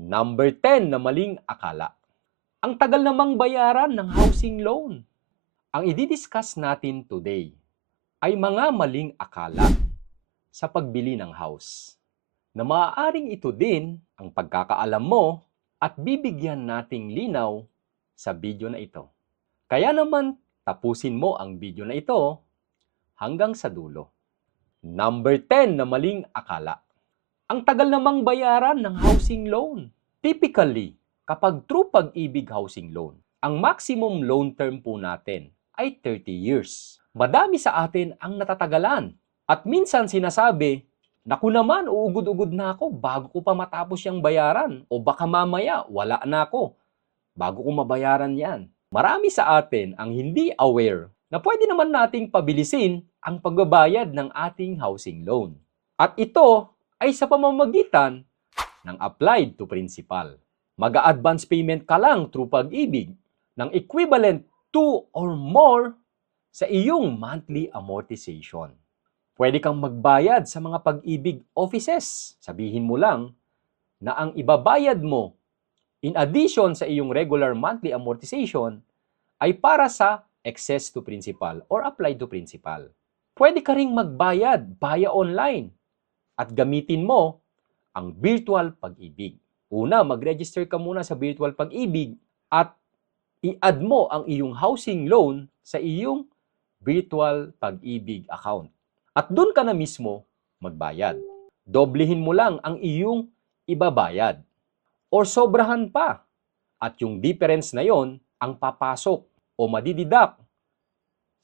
Number 10 na maling akala. Ang tagal namang bayaran ng housing loan. Ang ididiscuss natin today ay mga maling akala sa pagbili ng house na maaaring ito din ang pagkakaalam mo at bibigyan nating linaw sa video na ito. Kaya naman tapusin mo ang video na ito hanggang sa dulo. Number 10 na maling akala. Ang tagal namang bayaran ng housing loan. Typically, kapag true pag-ibig housing loan, ang maximum loan term po natin ay 30 years. Madami sa atin ang natatagalan. At minsan sinasabi, Naku naman, uugod-ugod na ako bago ko pa matapos yung bayaran. O baka mamaya, wala na ako. Bago ko mabayaran yan. Marami sa atin ang hindi aware na pwede naman nating pabilisin ang pagbabayad ng ating housing loan. At ito ay sa pamamagitan ng applied to principal. Mag-advance payment ka lang through pag-ibig ng equivalent to or more sa iyong monthly amortization. Pwede kang magbayad sa mga pag-ibig offices. Sabihin mo lang na ang ibabayad mo in addition sa iyong regular monthly amortization ay para sa excess to principal or applied to principal. Pwede ka ring magbayad via online at gamitin mo ang virtual pag-ibig. Una, mag-register ka muna sa virtual pag-ibig at i-add mo ang iyong housing loan sa iyong virtual pag-ibig account. At doon ka na mismo magbayad. Doblehin mo lang ang iyong ibabayad. Or sobrahan pa. At yung difference na yon ang papasok o madididak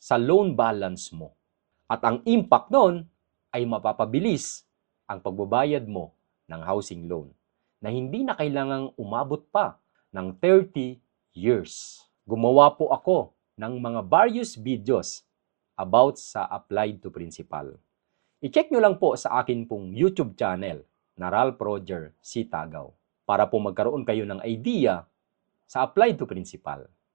sa loan balance mo. At ang impact nun ay mapapabilis ang pagbabayad mo ng housing loan na hindi na kailangang umabot pa ng 30 years. Gumawa po ako ng mga various videos about sa applied to principal. I-check nyo lang po sa akin pong YouTube channel na Ralph Roger C. Tagaw para po magkaroon kayo ng idea sa applied to principal.